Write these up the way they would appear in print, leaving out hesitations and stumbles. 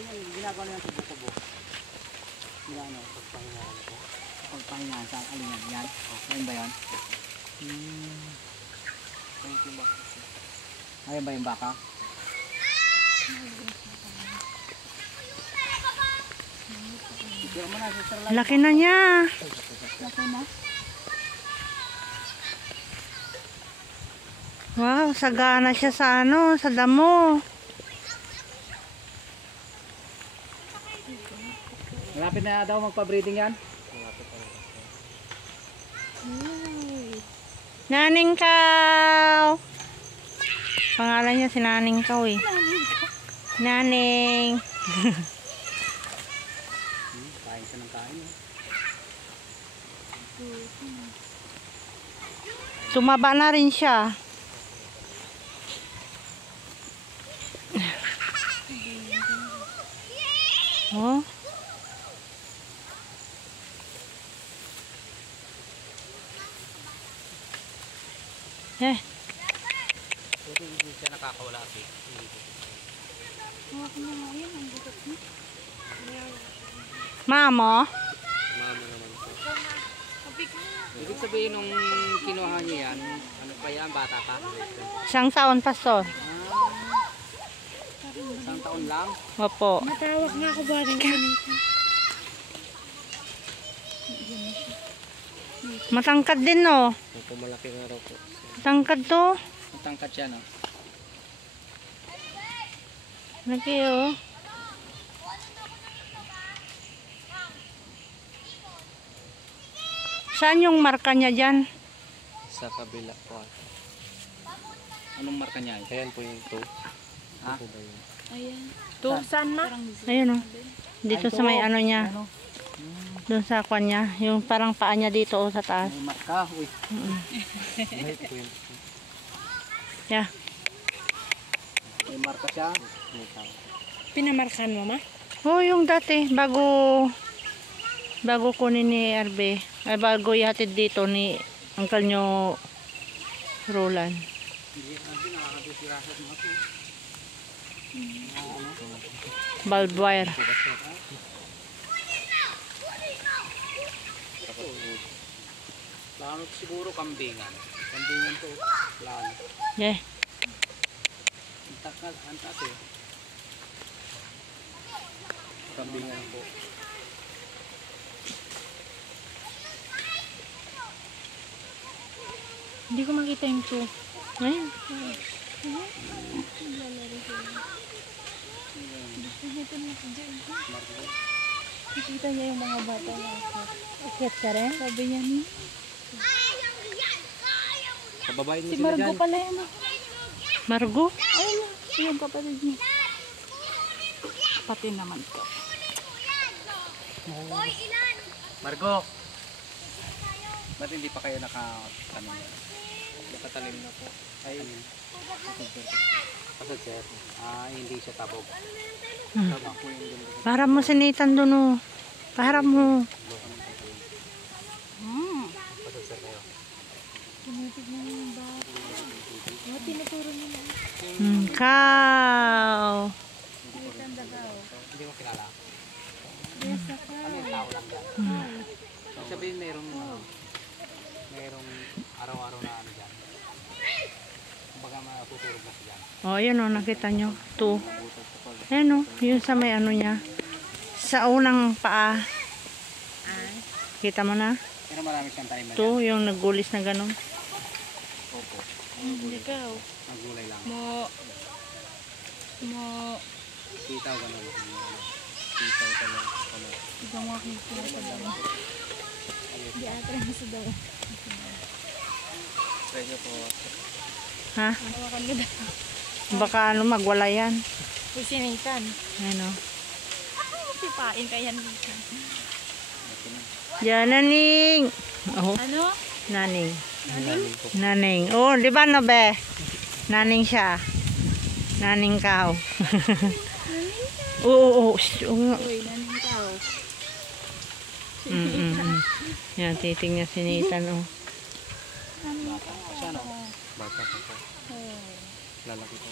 yung ginagawa nila sa buko-buko. Ano, pagpahingaan ko. Pagpahingaan sa alin yan? Yan? Ayun ba yan? Ayun ba yung baka? Laki na niya. Laki na. Wow, sagana siya sa ano, sa damo. Malapit na daw magpa-breeding yan? Naning Kaw. Pangalan niya si Naning Kaw eh. Naning. Kain siya ng kain. Tumaba na rin siya. Oh. Eh. Hindi siya nakakawala kasi. Mamo? Mamo naman po. Ibig sabihin nung kinuha niya yan, ano pa yan, bata ka? Isang taon, Pastor. Isang taon lang? Opo. Matawag nga ako ba rin kanina. Matangkad din, no? Opo, malaki nga raw po. Matangkad to. Matangkad siya, no? Lagi, oh. Saan yung marka niya dyan? Sa kabila po. Anong marka niya? Ayan po yung 2. Ha? Ayan. To, saan na? Ayun, oh. Dito sa may ano niya. Doon sa kwan niya. Yung parang paa niya dito, oh, sa taas. May marka. Uy. Yeah. May marka siya. Pinamarkan mo, ma? Oh, yung dati, bago kunin ni Arbe, ay bago ihatid dito ni Uncle nyo Roland. Barbed wire. Plano siguro kambingan. Kambingan to. Plano. Yeah. Antas eh. Kambingan po. Hindi ko makita yung to. Ayun. Nakita niya yung mga bata na ako. Akit ka rin? Sabi niya ni. Kababayin mo Si sila Margo dyan. pala yan. Margo? Ayun, yung kapatid niya. Pati naman ko. Margo! Ba't hindi pa kayo nakatanim? Nakatanim na po. Ay, pasod sir. Hindi siya tabog. Tabog po yung ganda. Para mo sinitan doon, oh. Para mo. Pasod sir kayo. Tinitignan niya yung bata. Oh, tinuturo nila. Cow. Hindi mo kilala. Yes, ako. Ano yung tao lang yan? Sabihin mayroong araw-araw na ano dyan. Kumbaga matuturog na siya dyan. Oh, yun, oh, nakita nyo. 2. Ayan, oh. Yun sa may ano niya. Sa unang paa. Kita mo na? Pero marami siyang tayo 2, yung naggulis na ganun. Opo. Ikaw. Ang gulay lang. Mo. Sitaw ganun. Sitaw ganun. Ikaw mo akong sa daw. Hindi ata rin sa daw. Try nyo po. Ha? Hawakan mo daw. Baka ano, magwala yan. Pusinitan. Ano? Sipain ka yan. Yan, Naning. Oh, Ano? Naning. Naning? Naning. Oh, di ba no, be? Naning siya. Naning Kaw. Oo, oo. Uy, naning tao. Yan, titingnan si Nathan, oh. Bata pa siya, no? Bata pa siya. Lalaki pa.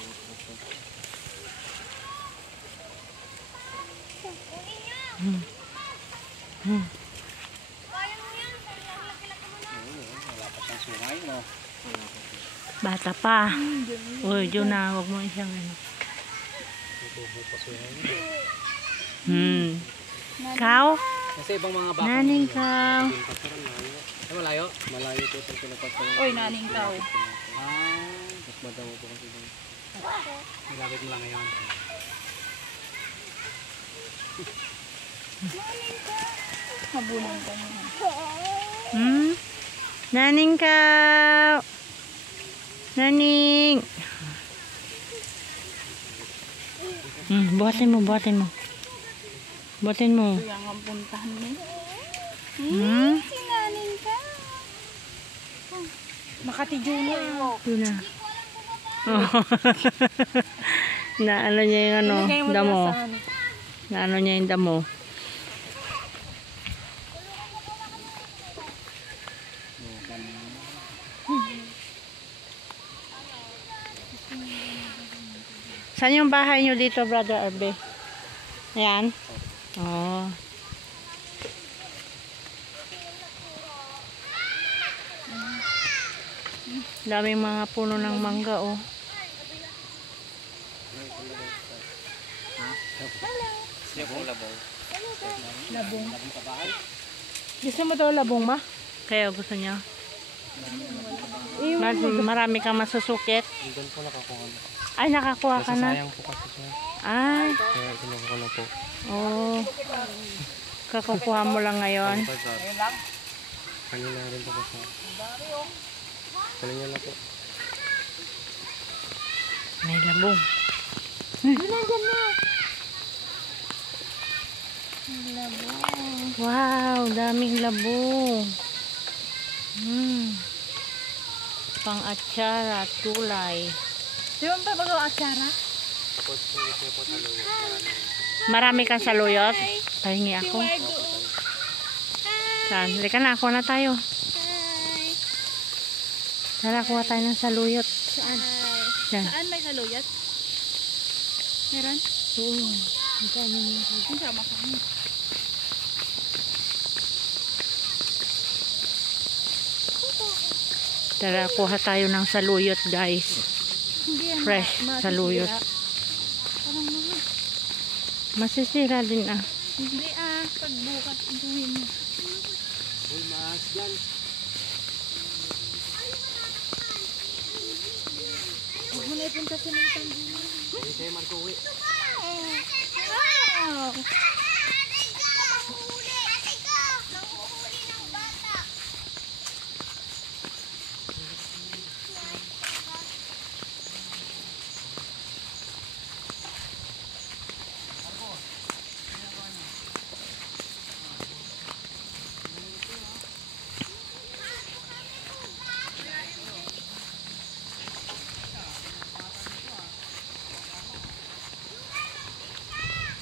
Wala pa siyang sungay, no? Bata pa. Uy, yun na. Huwag mo isang ano. Tutubo pa sungay. Cow? Kasi ibang mga baka. Naning cow. Ay, malayo? Malayo po itong pinapagpapalala. Oy, naning tao. Mas madamo po kasi doon. Nilapit mo lang ngayon. Habunan ka niya. Naning cow. Naning. Buhatin mo, buhatin mo. Buhatin mo. Ito yung ang puntahan niya. Sinanin ka. Makati Junior. Yun na. Oh. Na ano niya yung ano, Ilagay mo damo. na sa ano. Na ano niya yung damo. Saan yung bahay nyo dito, Brother Arbe? Ayan? Oh. Daming mga puno ng mangga, oh. Siya pong labaw. Labong. Labong sa bahay. Gusto mo daw labong ma? Kaya gusto niya. Marami kang masusukit. Doon po nakakuha na. Ay, nakakuha ka na. Sayang po kasi siya. Ay, Kaya kinuha ko na po. oh. Kakukuha mo lang ngayon. Kanina rin po kasi. Kanina na po. May labong. Wow, daming labong. Pang-atsara, tulay. Di ba pa bago aksara? Tapos po gusto po sa luyo. Marami kang saluyot. Pahingi ako. Saan? Halika na, kuha na tayo. Tara, kuha tayo ng saluyot. Saan? Yan. Saan may saluyat? Meron? Oo. Ang sama ka. Tara, kuha tayo ng saluyot, guys. Hindi yan. Fresh saluyot. Parang mga. Masisira din ah. Hindi pagbukas ituhin mo. Uy, mas dyan. Huwag mo na ipunta sa mga tanggulan. Hindi kayo Marcowi. Wow!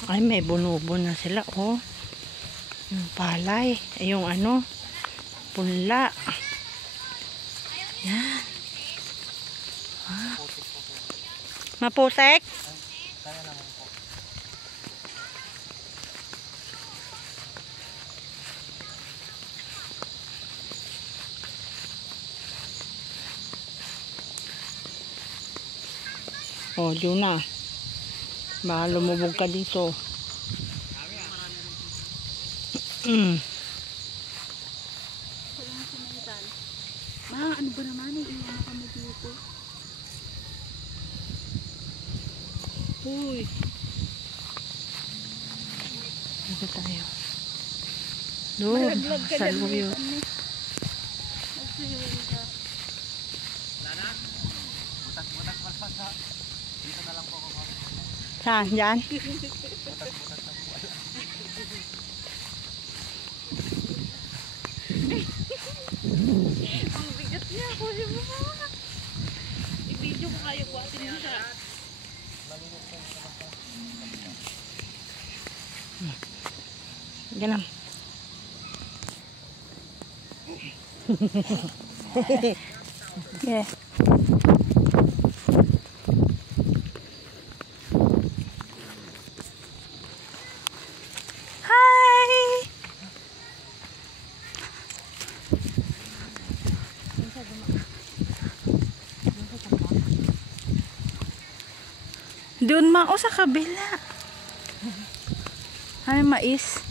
Ay, may bunubo na sila, oh. Yung palay. Ay, yung ano, punla. Yan. Ah. Maputek? Oh, yun na. Baka lumubog ka dito. Ma, ano ba naman? Iiwan kami dito. Uy. Dito tayo. Doon, sa luyo. Saan? Diyan? Ang bigat niya. Kuya mo pa. I-video ko kayo. Buhatin mo siya. Ganun. Yeah. Hi! Doon ma, o sa kabila. Ano mais?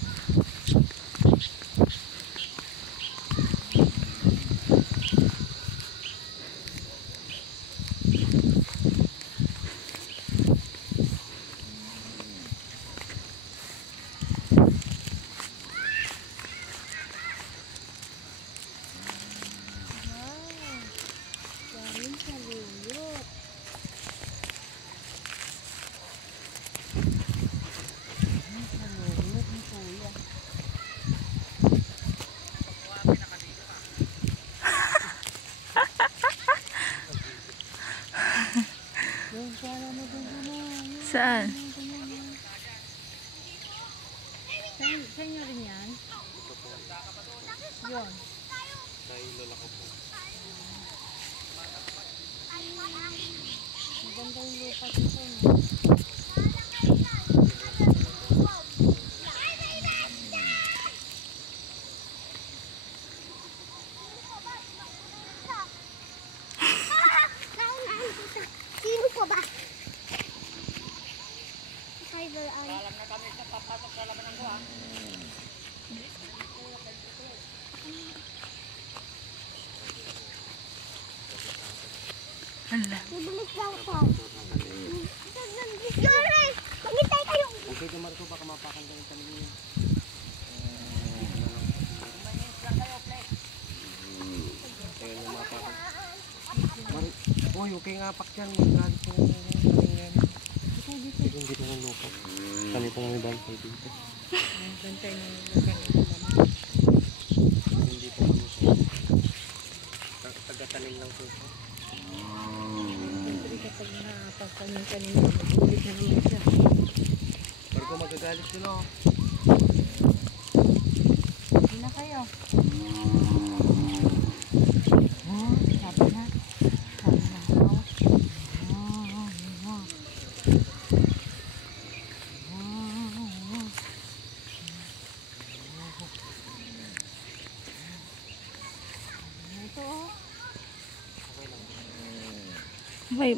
Daming saluyot. Saluyot ni kuya. Doon sana mo doon na. Saan? Sa inyo rin yan? Yun. Maganda yung lupa dito, no? Sino po ba? Kaiser ang... Alam na kami sa papasok sa laman ng kuha. Hala. Bibilis lang po. Yuri! Magintay kayo! Okay, Marco, baka mapakan ka ng kanina. Uy, okay nga pakyan. Magalit yung kanina. Dito dito ng lupa. Kami pong may bantay dito. Bantay na yung lugar ng laman. Hindi po kami siya. Taga-tanim lang po. Siyempre kapag napagkanin kanina, magulit na naman siya. Marco, magagalit yun o. Hindi na kayo. Oh, sabi na. Sabi na daw. Ito oh. May,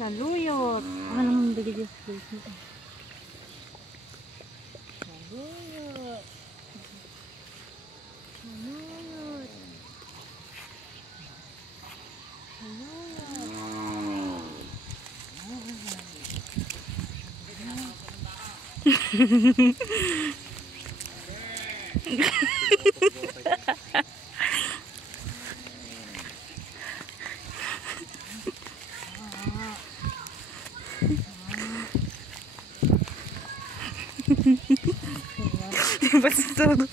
Saluyot. ano mong bigay sa place nito? Saluyot. Saluyot. Saluyot. Bastos.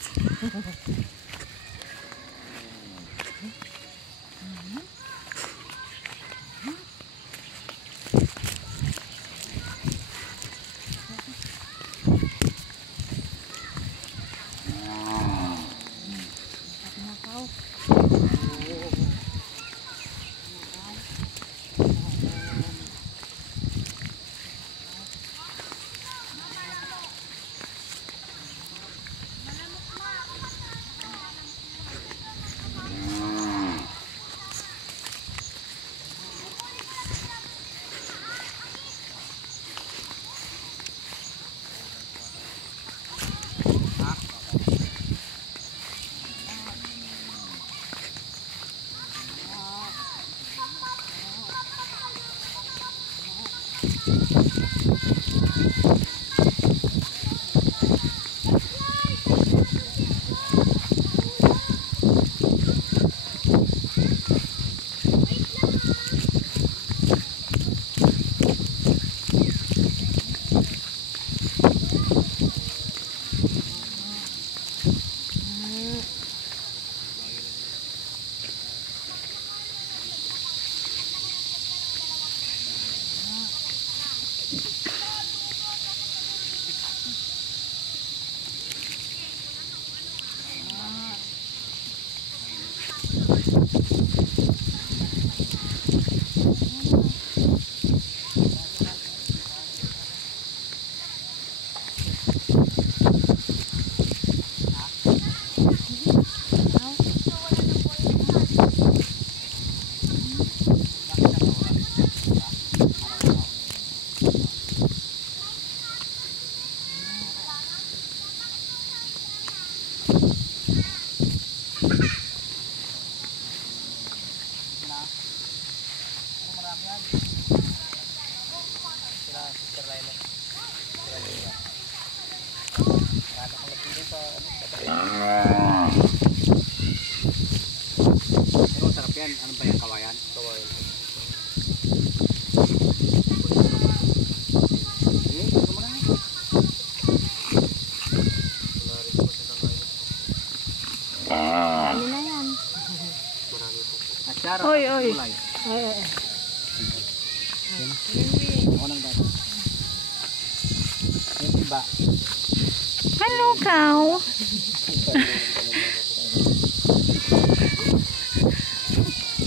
Pero sarap yan. Ano ba yan? Kawayan? Kawayan. Ito mo na. Ano na yan? Asyara. Oy, oy. Gulay. Oo. Ako nang dati. Yung iba. Hello, cow.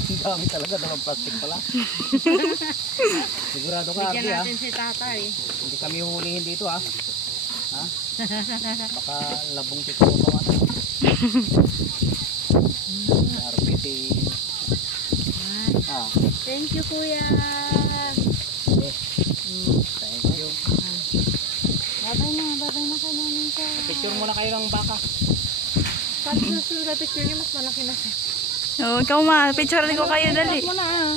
Ang dami talaga ng plastic pala. Sigurado ka, Arby, Bigyan ha? natin si tatay. Hindi kami hulihin dito, ha? Ha? Baka labong tito ko pa ata. Arby, ah, Thank you, kuya. thank you. Babay na kayo namin sa... Picture muna kayo ng baka. Pag susunod na picture niyo, mas malaki na siya. Oh, ikaw ma, picture ko kayo dali. Mo na.